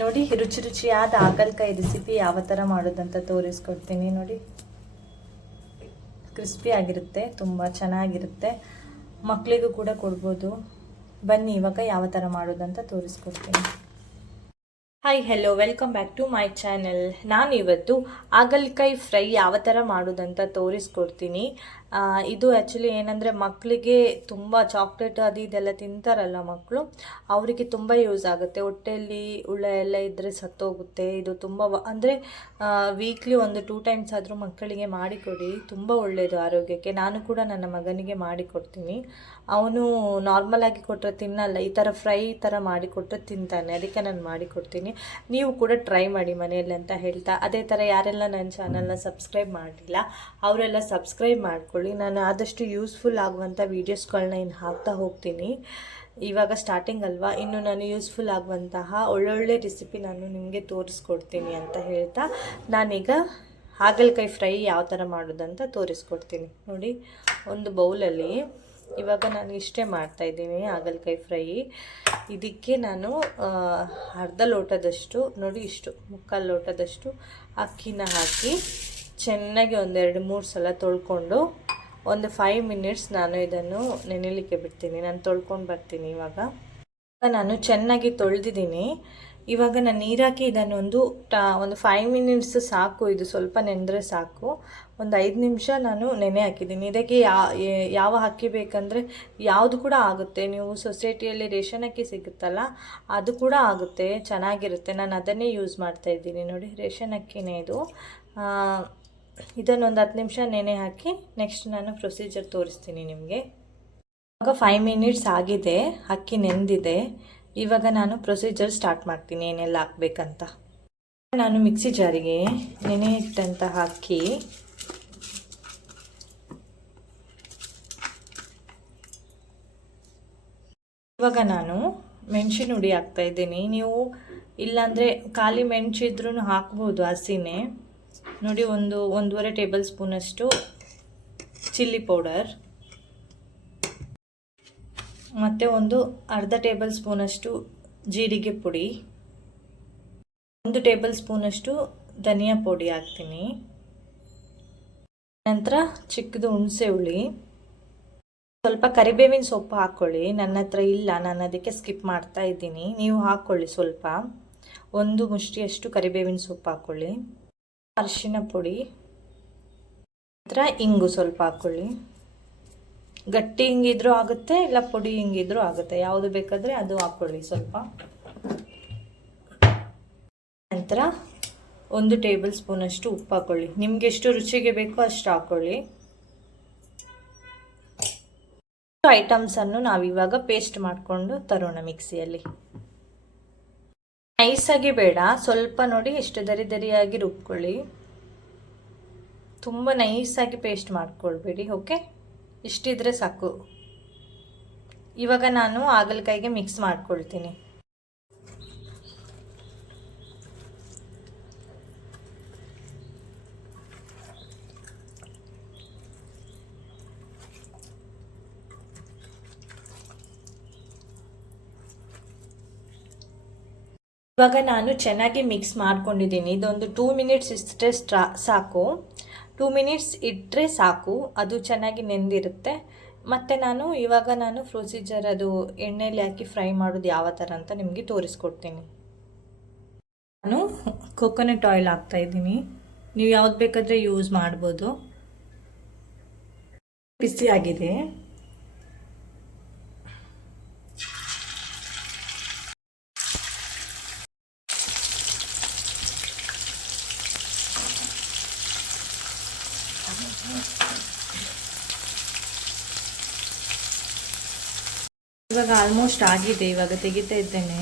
ನೋಡಿ ರುಚಿ ರುಚಿಯಾದ ಹಾಗಲಕಾಯಿ ರೆಸಿಪಿ ಯಾವ ಥರ ಮಾಡೋದಂತ ತೋರಿಸ್ಕೊಡ್ತೀನಿ. ನೋಡಿ ಕ್ರಿಸ್ಪಿ ಆಗಿರುತ್ತೆ, ತುಂಬ ಚೆನ್ನಾಗಿರುತ್ತೆ, ಮಕ್ಕಳಿಗೂ ಕೂಡ ಕೊಡ್ಬೋದು. ಬನ್ನಿ ಇವಾಗ ಯಾವ ಥರ ಮಾಡೋದಂತ ತೋರಿಸ್ಕೊಡ್ತೀನಿ. Hi hello, welcome back to my channel. ನಾನು ಇವತ್ತು ಹಾಗಲಕಾಯಿ ಫ್ರೈ ಯಾವ ಥರ ಮಾಡೋದಂತ ತೋರಿಸ್ಕೊಡ್ತೀನಿ. ಇದು ಆ್ಯಕ್ಚುಲಿ ಏನಂದರೆ ಮಕ್ಕಳಿಗೆ ತುಂಬ ಚಾಕ್ಲೇಟ್ ಅದು ಇದೆಲ್ಲ ತಿಂತಾರಲ್ಲ ಮಕ್ಕಳು, ಅವರಿಗೆ ತುಂಬ ಯೂಸ್ ಆಗುತ್ತೆ. ಹೊಟ್ಟೆಯಲ್ಲಿ ಹುಳ ಎಲ್ಲ ಇದ್ದರೆ ಸತ್ತೋಗುತ್ತೆ. ಇದು ತುಂಬ ಅಂದರೆ ವೀಕ್ಲಿ ಒಂದು 2 ಟೈಮ್ಸ್ ಆದರೂ ಮಕ್ಕಳಿಗೆ ಮಾಡಿಕೊಡಿ, ತುಂಬ ಒಳ್ಳೆಯದು ಆರೋಗ್ಯಕ್ಕೆ. ನಾನು ಕೂಡ ನನ್ನ ಮಗನಿಗೆ ಮಾಡಿಕೊಡ್ತೀನಿ. ಅವನು ನಾರ್ಮಲಾಗಿ ಕೊಟ್ಟರೆ ತಿನ್ನಲ್ಲ, ಈ ಥರ ಫ್ರೈ ಥರ ಮಾಡಿಕೊಟ್ರೆ ತಿಂತಾನೆ, ಅದಕ್ಕೆ ನಾನು ಮಾಡಿಕೊಡ್ತೀನಿ. ನೀವು ಕೂಡ ಟ್ರೈ ಮಾಡಿ ಮನೆಯಲ್ಲಿ ಅಂತ ಹೇಳ್ತಾ, ಅದೇ ಥರ ಯಾರೆಲ್ಲ ನನ್ನ ಚಾನಲ್ನ ಸಬ್ಸ್ಕ್ರೈಬ್ ಮಾಡಿಲ್ಲ ಅವರೆಲ್ಲ ಸಬ್ಸ್ಕ್ರೈಬ್ ಮಾಡ್ಕೊಳ್ಳಿ. ನಾನು ಆದಷ್ಟು ಯೂಸ್ಫುಲ್ ಆಗುವಂಥ ವೀಡಿಯೋಸ್ಗಳನ್ನ ಇನ್ನು ಹಾಕ್ತಾ ಹೋಗ್ತೀನಿ. ಇವಾಗ ಸ್ಟಾರ್ಟಿಂಗ್ ಅಲ್ವಾ, ಇನ್ನು ನಾನು ಯೂಸ್ಫುಲ್ ಆಗುವಂತಹ ಒಳ್ಳೊಳ್ಳೆ ರೆಸಿಪಿ ನಾನು ನಿಮಗೆ ತೋರಿಸ್ಕೊಡ್ತೀನಿ ಅಂತ ಹೇಳ್ತಾ, ನಾನೀಗ ಹಾಗಲಕಾಯಿ ಫ್ರೈ ಯಾವ ಥರ ಮಾಡೋದಂತ ತೋರಿಸ್ಕೊಡ್ತೀನಿ. ನೋಡಿ, ಒಂದು ಬೌಲಲ್ಲಿ ಇವಾಗ ನಾನು ಇಷ್ಟೇ ಮಾಡ್ತಾಯಿದ್ದೀನಿ ಹಾಗಲಕಾಯಿ ಫ್ರೈ. ಇದಕ್ಕೆ ನಾನು ಅರ್ಧ ಲೋಟದಷ್ಟು, ನೋಡಿ ಇಷ್ಟು, ಮುಕ್ಕಾಲು ಲೋಟದಷ್ಟು ಅಕ್ಕಿನ ಹಾಕಿ ಚೆನ್ನಾಗಿ 1-2-3 ಸಲ ತೊಳ್ಕೊಂಡು ಒಂದು 5 ಮಿನಿಟ್ಸ್ ನಾನು ಇದನ್ನು ನೆನೆಯಲಿಕ್ಕೆ ಬಿಡ್ತೀನಿ. ನಾನು ತೊಳ್ಕೊಂಡು ಬರ್ತೀನಿ. ಇವಾಗ ನಾನು ಚೆನ್ನಾಗಿ ತೊಳೆದಿದ್ದೀನಿ. ಇವಾಗ ನಾನು ನೀರಾಕಿ ಇದನ್ನು ಒಂದು 5 ಮಿನಿಟ್ಸ್ ಸಾಕು, ಇದು ಸ್ವಲ್ಪ ನೆಂದರೆ ಸಾಕು. ಒಂದು 5 ನಿಮಿಷ ನಾನು ನೆನೆ ಹಾಕಿದ್ದೀನಿ. ಇದಕ್ಕೆ ಯಾವ ಅಕ್ಕಿ ಬೇಕಂದರೆ ಯಾವುದು ಕೂಡ ಆಗುತ್ತೆ. ನೀವು ಸೊಸೈಟಿಯಲ್ಲಿ ರೇಷನ್ ಅಕ್ಕಿ ಸಿಗುತ್ತಲ್ಲ, ಅದು ಕೂಡ ಆಗುತ್ತೆ, ಚೆನ್ನಾಗಿರುತ್ತೆ. ನಾನು ಅದನ್ನೇ ಯೂಸ್ ಮಾಡ್ತಾಯಿದ್ದೀನಿ. ನೋಡಿ, ರೇಷನ್ ಅಕ್ಕಿನೇ ಇದು. ಇದನ್ನು ಒಂದು 10 ನಿಮಿಷ ನೆನೆ ಹಾಕಿ ನೆಕ್ಸ್ಟ್ ನಾನು ಪ್ರೊಸೀಜರ್ ತೋರಿಸ್ತೀನಿ ನಿಮಗೆ. ಇವಾಗ 5 ಮಿನಿಟ್ಸ್ ಆಗಿದೆ, ಅಕ್ಕಿ ನೆಂದಿದೆ. ಇವಾಗ ನಾನು ಪ್ರೊಸೀಜರ್ ಸ್ಟಾರ್ಟ್ ಮಾಡ್ತೀನಿ, ಏನೆಲ್ಲ ಹಾಕಬೇಕಂತ. ನಾನು ಮಿಕ್ಸಿ ಜಾರಿಗೆ ನೆನೆ ಇಟ್ಟಂತಹ ಅಕ್ಕಿ, ಇವಾಗ ನಾನು ಮೆಣಸಿನ ಹುಡಿ ಹಾಕ್ತಾಯಿದ್ದೀನಿ. ನೀವು ಇಲ್ಲಾಂದರೆ ಖಾಲಿ ಮೆಣಸಿದ್ರೂ ಹಾಕ್ಬೋದು, ಹಸಿನೇ. ನೋಡಿ, 1-1.5 ಟೇಬಲ್ ಸ್ಪೂನಷ್ಟು ಚಿಲ್ಲಿ ಪೌಡರ್, ಮತ್ತು ಒಂದು ಅರ್ಧ ಟೇಬಲ್ ಸ್ಪೂನಷ್ಟು ಜೀರಿಗೆ ಪುಡಿ, 1 ಟೇಬಲ್ ಸ್ಪೂನಷ್ಟು ಧನಿಯಾ ಪುಡಿ ಹಾಕ್ತೀನಿ. ನಂತರ ಚಿಕ್ಕದು ಹುಣಸೆ ಹುಳಿ, ಸ್ವಲ್ಪ ಕರಿಬೇವಿನ ಸೊಪ್ಪು ಹಾಕ್ಕೊಳ್ಳಿ. ನನ್ನ ಹತ್ರ ಇಲ್ಲ, ನಾನು ಅದಕ್ಕೆ ಸ್ಕಿಪ್ ಮಾಡ್ತಾ ಇದ್ದೀನಿ. ನೀವು ಹಾಕ್ಕೊಳ್ಳಿ ಸ್ವಲ್ಪ, 1 ಮುಷ್ಟಿಯಷ್ಟು ಕರಿಬೇವಿನ ಸೊಪ್ಪು ಹಾಕ್ಕೊಳ್ಳಿ. ಅರಿಶಿನ ಪುಡಿ, ನಂತರ ಇಂಗು ಸ್ವಲ್ಪ ಹಾಕ್ಕೊಳ್ಳಿ. ಗಟ್ಟಿ ಹಿಂಗಿದ್ರೂ ಆಗುತ್ತೆ, ಇಲ್ಲ ಪುಡಿ ಹಿಂಗಿದ್ರೂ ಆಗುತ್ತೆ, ಯಾವುದು ಬೇಕಾದರೆ ಅದು ಹಾಕ್ಕೊಳ್ಳಿ ಸ್ವಲ್ಪ. ನಂತರ 1 ಟೇಬಲ್ ಸ್ಪೂನಷ್ಟು ಉಪ್ಪು ಹಾಕ್ಕೊಳ್ಳಿ. ನಿಮ್ಗೆ ಎಷ್ಟು ರುಚಿಗೆ ಬೇಕೋ ಅಷ್ಟು ಹಾಕ್ಕೊಳ್ಳಿ. ಐಟಮ್ಸನ್ನು ನಾವಿವಾಗ ಪೇಸ್ಟ್ ಮಾಡಿಕೊಂಡು ತರೋಣ ಮಿಕ್ಸಿಯಲ್ಲಿ. ನೈಸಾಗಿ ಬೇಡ, ಸ್ವಲ್ಪ ನೋಡಿ ಎಷ್ಟು ದರಿಯಾಗಿ ರುಬ್ಕೊಳ್ಳಿ, ತುಂಬ ನೈಸಾಗಿ ಪೇಸ್ಟ್ ಮಾಡ್ಕೊಳ್ಬೇಡಿ. ಓಕೆ, ಇಷ್ಟಿದ್ರೆ ಸಾಕು. ಇವಾಗ ನಾನು ಹಾಗಲಕಾಯಿಗೆ ಮಿಕ್ಸ್ ಮಾಡ್ಕೊಳ್ತೀನಿ. ಇವಾಗ ನಾನು ಚೆನ್ನಾಗಿ ಮಿಕ್ಸ್ ಮಾಡ್ಕೊಂಡಿದ್ದೀನಿ. ಇದೊಂದು 2 ಮಿನಿಟ್ಸ್ ಇಷ್ಟೇ ಸಾಕು. 2 ಮಿನಿಟ್ಸ್ ಇಟ್ಟರೆ ಸಾಕು, ಅದು ಚೆನ್ನಾಗಿ ನೆಂದಿರುತ್ತೆ. ಮತ್ತು ಇವಾಗ ನಾನು ಪ್ರೊಸೀಜರ್ ಅದು ಎಣ್ಣೆಯಲ್ಲಿ ಹಾಕಿ ಫ್ರೈ ಮಾಡೋದು ಯಾವ ಥರ ಅಂತ ನಿಮಗೆ ತೋರಿಸ್ಕೊಡ್ತೀನಿ. ನಾನು ಕೊಕೊನಟ್ ಆಯಿಲ್ ಹಾಕ್ತಾಯಿದ್ದೀನಿ. ನೀವು ಯಾವ್ದು ಬೇಕಾದರೆ ಯೂಸ್ ಮಾಡ್ಬೋದು. ಬಿಸಿ ಆಗಿದೆ. ಇವಾಗ ಆಲ್ಮೋಸ್ಟ್ ಆಗಿದೆ. ಇವಾಗ ತೆಗಿತಾ ಇದ್ದೇನೆ.